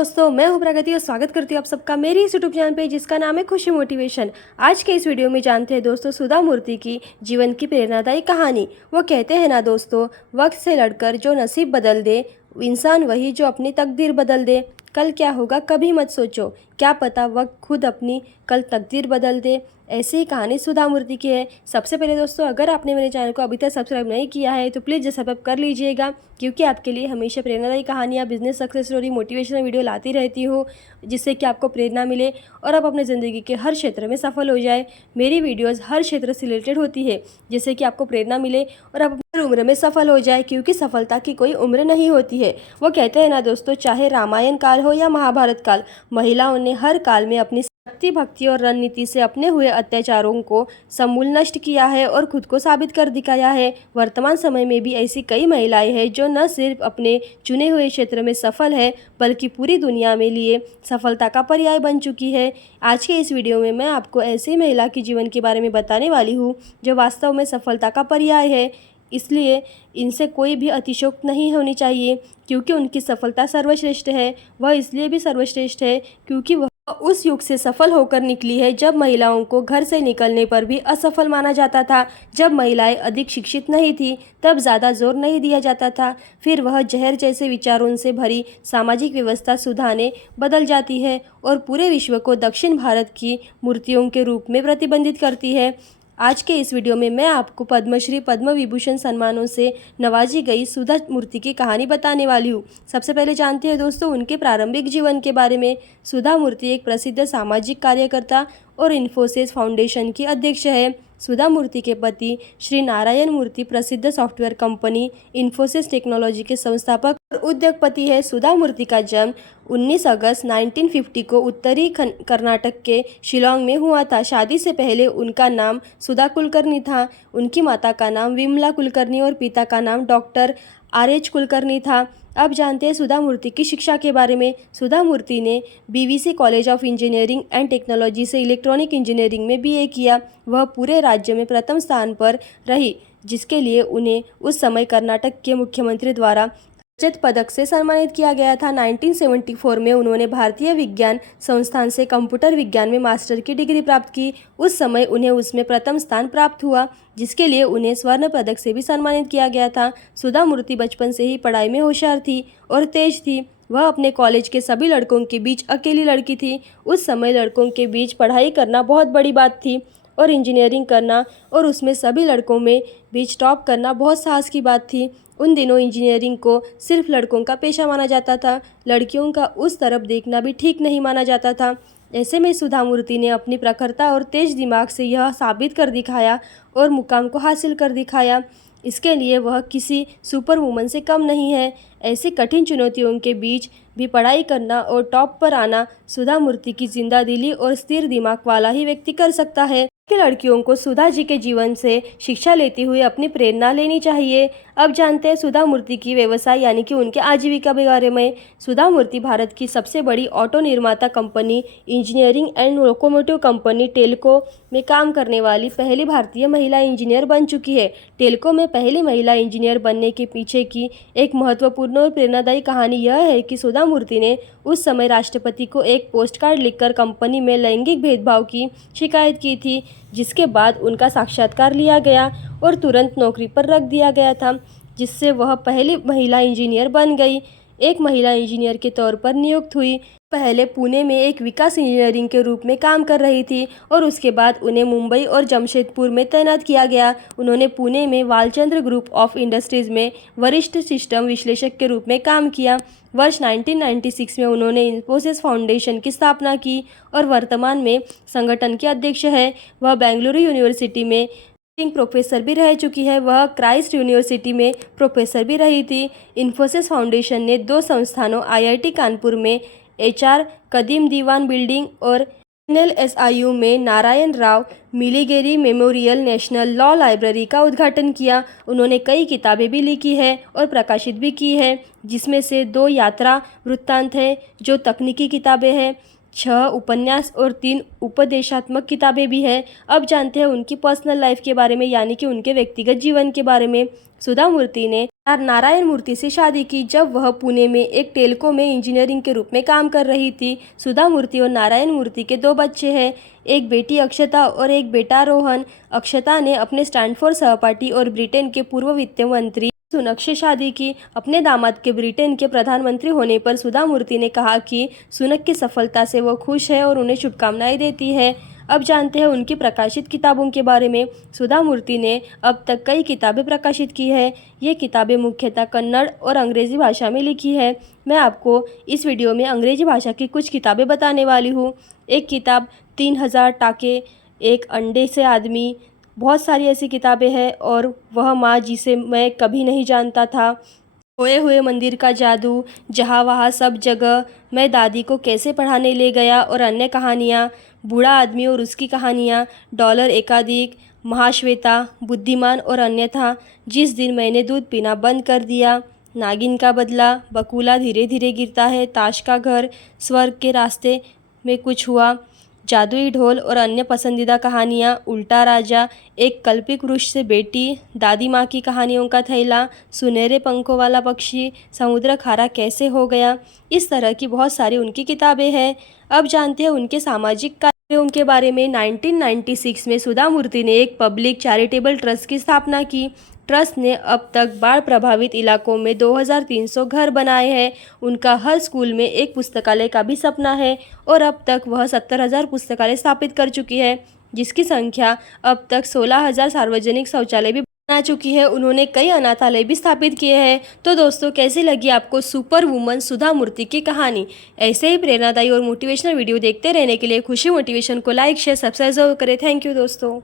दोस्तों, मैं हूं प्रगति और स्वागत करती हूं आप सबका मेरी इस यूट्यूब चैनल पे जिसका नाम है खुशी मोटिवेशन। आज के इस वीडियो में जानते हैं दोस्तों सुधा मूर्ति की जीवन की प्रेरणादायी कहानी। वो कहते हैं ना दोस्तों, वक्त से लड़कर जो नसीब बदल दे, इंसान वही जो अपनी तकदीर बदल दे। कल क्या होगा कभी मत सोचो, क्या पता वक्त खुद अपनी कल तकदीर बदल दे। ऐसी ही कहानी सुधा मूर्ति की है। सबसे पहले दोस्तों, अगर आपने मेरे चैनल को अभी तक सब्सक्राइब नहीं किया है तो प्लीज़ सब्सक्राइब कर लीजिएगा, क्योंकि आपके लिए हमेशा प्रेरणादायी कहानियाँ, business success story, motivational video लाती रहती हूँ, जिससे कि आपको प्रेरणा मिले और आप अपने ज़िंदगी के हर क्षेत्र में सफल हो जाए। मेरी वीडियोज़ हर क्षेत्र से रिलेटेड होती है, जिससे कि आपको प्रेरणा मिले और आप हर उम्र में सफल हो जाए, क्योंकि सफलता की कोई उम्र नहीं होती है। वो कहते हैं ना दोस्तों, चाहे रामायण काल हो या महाभारत काल, महिलाओं ने हर काल में अपनी शक्ति, भक्ति और रणनीति से अपने हुए अत्याचारों को समूल नष्ट किया है और खुद को साबित कर दिखाया है। वर्तमान समय में भी ऐसी कई महिलाएं हैं जो न सिर्फ अपने चुने हुए क्षेत्र में सफल है, बल्कि पूरी दुनिया में लिए सफलता का पर्याय बन चुकी है। आज के इस वीडियो में मैं आपको ऐसी महिला के जीवन के बारे में बताने वाली हूँ जो वास्तव में सफलता का पर्याय है। इसलिए इनसे कोई भी अतिशयोक्ति नहीं होनी चाहिए, क्योंकि उनकी सफलता सर्वश्रेष्ठ है। वह इसलिए भी सर्वश्रेष्ठ है क्योंकि वह उस युग से सफल होकर निकली है जब महिलाओं को घर से निकलने पर भी असफल माना जाता था। जब महिलाएं अधिक शिक्षित नहीं थी, तब ज़्यादा जोर नहीं दिया जाता था। फिर वह जहर जैसे विचारों से भरी सामाजिक व्यवस्था सुधारने बदल जाती है और पूरे विश्व को दक्षिण भारत की मूर्तियों के रूप में प्रतिबंधित करती है। आज के इस वीडियो में मैं आपको पद्मश्री, पद्म विभूषण सम्मानों से नवाजी गई सुधा मूर्ति की कहानी बताने वाली हूँ। सबसे पहले जानते हैं दोस्तों उनके प्रारंभिक जीवन के बारे में। सुधा मूर्ति एक प्रसिद्ध सामाजिक कार्यकर्ता और इन्फोसिस फाउंडेशन की अध्यक्ष है। सुधा मूर्ति के पति श्री नारायण मूर्ति प्रसिद्ध सॉफ्टवेयर कंपनी इन्फोसिस टेक्नोलॉजी के संस्थापक और उद्योगपति है। सुधा मूर्ति का जन्म 19 अगस्त 1950 को उत्तरी कर्नाटक के शिलांग में हुआ था। शादी से पहले उनका नाम सुधा कुलकर्णी था। उनकी माता का नाम विमला कुलकर्णी और पिता का नाम डॉक्टर आर.एच. कुलकर्णी था। अब जानते हैं सुधा मूर्ति की शिक्षा के बारे में। सुधा मूर्ति ने BVC college of engineering and technology से इलेक्ट्रॉनिक इंजीनियरिंग में बीए किया। वह पूरे राज्य में प्रथम स्थान पर रही, जिसके लिए उन्हें उस समय कर्नाटक के मुख्यमंत्री द्वारा रजत पदक से सम्मानित किया गया था। 1974 में उन्होंने भारतीय विज्ञान संस्थान से कंप्यूटर विज्ञान में मास्टर की डिग्री प्राप्त की। उस समय उन्हें उसमें प्रथम स्थान प्राप्त हुआ, जिसके लिए उन्हें स्वर्ण पदक से भी सम्मानित किया गया था। सुधा मूर्ति बचपन से ही पढ़ाई में होशियार थी और तेज थी। वह अपने कॉलेज के सभी लड़कों के बीच अकेली लड़की थी। उस समय लड़कों के बीच पढ़ाई करना बहुत बड़ी बात थी और इंजीनियरिंग करना और उसमें सभी लड़कों में बीच टॉप करना बहुत साहस की बात थी। उन दिनों इंजीनियरिंग को सिर्फ लड़कों का पेशा माना जाता था, लड़कियों का उस तरफ देखना भी ठीक नहीं माना जाता था। ऐसे में सुधा मूर्ति ने अपनी प्रखरता और तेज दिमाग से यह साबित कर दिखाया और मुकाम को हासिल कर दिखाया। इसके लिए वह किसी सुपर वुमन से कम नहीं है। ऐसी कठिन चुनौतियों के बीच भी पढ़ाई करना और टॉप पर आना सुधा मूर्ति की जिंदा दिली और स्थिर दिमाग वाला ही व्यक्ति कर सकता है। कि लड़कियों को सुधा जी के जीवन से शिक्षा लेते हुए अपनी प्रेरणा लेनी चाहिए। अब जानते हैं सुधा मूर्ति की व्यवसाय यानी कि उनके आजीविका के बारे में। सुधा मूर्ति भारत की सबसे बड़ी ऑटो निर्माता company engineering and locomotive company Telco में काम करने वाली पहली भारतीय महिला इंजीनियर बन चुकी है। टेल्को में पहली महिला इंजीनियर बनने के पीछे की एक महत्वपूर्ण और प्रेरणादायी कहानी यह है कि सुधा मूर्ति ने उस समय राष्ट्रपति को एक पोस्टकार्ड लिखकर कंपनी में लैंगिक भेदभाव की शिकायत की थी, जिसके बाद उनका साक्षात्कार लिया गया और तुरंत नौकरी पर रख दिया गया था, जिससे वह पहली महिला इंजीनियर बन गई। एक महिला इंजीनियर के तौर पर नियुक्त हुई। पहले पुणे में एक विकास इंजीनियरिंग के रूप में काम कर रही थी और उसके बाद उन्हें मुंबई और जमशेदपुर में तैनात किया गया। उन्होंने पुणे में वालचंद्र ग्रुप ऑफ इंडस्ट्रीज में वरिष्ठ सिस्टम विश्लेषक के रूप में काम किया। वर्ष 1996 में उन्होंने इन्फोसिस फाउंडेशन की स्थापना की और वर्तमान में संगठन की अध्यक्ष है। वह बेंगलुरु यूनिवर्सिटी में प्रोफेसर भी रह चुकी है। वह क्राइस्ट यूनिवर्सिटी में प्रोफेसर भी रही थी। इन्फोसिस फाउंडेशन ने 2 संस्थानों आईआईटी कानपुर में एचआर कदीम दीवान बिल्डिंग और एनएलएसआईयू में Narayan Rao Miligeri memorial national law library का उद्घाटन किया। उन्होंने कई किताबें भी लिखी है और प्रकाशित भी की है, जिसमें से 2 यात्रा वृत्तांत है जो तकनीकी किताबें हैं, 6 उपन्यास और 3 उपदेशात्मक किताबें भी हैं। अब जानते हैं उनकी पर्सनल लाइफ के बारे में यानी कि उनके व्यक्तिगत जीवन के बारे में। सुधा मूर्ति ने नारायण मूर्ति से शादी की जब वह पुणे में एक टेल्को में इंजीनियरिंग के रूप में काम कर रही थी। सुधा मूर्ति और नारायण मूर्ति के 2 बच्चे हैं, एक बेटी अक्षता और एक बेटा रोहन। अक्षता ने अपने स्टैनफोर्ड सहपाठी और ब्रिटेन के पूर्व वित्त मंत्री सुनक से शादी की। अपने दामाद के ब्रिटेन के प्रधानमंत्री होने पर सुधा मूर्ति ने कहा कि सुनक की सफलता से वो खुश है और उन्हें शुभकामनाएं देती है। अब जानते हैं उनकी प्रकाशित किताबों के बारे में। सुधा मूर्ति ने अब तक कई किताबें प्रकाशित की है। ये किताबें मुख्यतः कन्नड़ और अंग्रेजी भाषा में लिखी है। मैं आपको इस वीडियो में अंग्रेजी भाषा की कुछ किताबें बताने वाली हूँ। एक किताब 3000 टाके, एक अंडे से आदमी, बहुत सारी ऐसी किताबें हैं। और वह माँ जिसे मैं कभी नहीं जानता था, खोए हुए मंदिर का जादू, जहाँ वहाँ सब जगह, मैं दादी को कैसे पढ़ाने ले गया और अन्य कहानियाँ, बूढ़ा आदमी और उसकी कहानियाँ, डॉलर एकाधिक, महाश्वेता, बुद्धिमान और अन्यथा, जिस दिन मैंने दूध पीना बंद कर दिया, नागिन का बदला, बकुला धीरे धीरे गिरता है, ताश का घर, स्वर्ग के रास्ते में कुछ हुआ, जादुई ढोल और अन्य पसंदीदा कहानियाँ, उल्टा राजा, एक कल्पित वृक्ष से बेटी, दादी माँ की कहानियों का थैला, सुनहरे पंखों वाला पक्षी, समुद्र खारा कैसे हो गया। इस तरह की बहुत सारी उनकी किताबें हैं। अब जानते हैं उनके सामाजिक कार्यों के बारे में। 1996 में सुधा मूर्ति ने एक पब्लिक चैरिटेबल ट्रस्ट की स्थापना की। ट्रस्ट ने अब तक बाढ़ प्रभावित इलाकों में 2300 घर बनाए हैं। उनका हर स्कूल में एक पुस्तकालय का भी सपना है और अब तक वह 70,000 पुस्तकालय स्थापित कर चुकी है, जिसकी संख्या अब तक 16,000 सार्वजनिक शौचालय भी बना चुकी है। उन्होंने कई अनाथालय भी स्थापित किए हैं। तो दोस्तों, कैसी लगी आपको सुपर वुमन सुधा मूर्ति की कहानी? ऐसे ही प्रेरणादायी और मोटिवेशनल वीडियो देखते रहने के लिए खुशी मोटिवेशन को लाइक, शेयर, सब्सक्राइब जरूर करें। थैंक यू दोस्तों।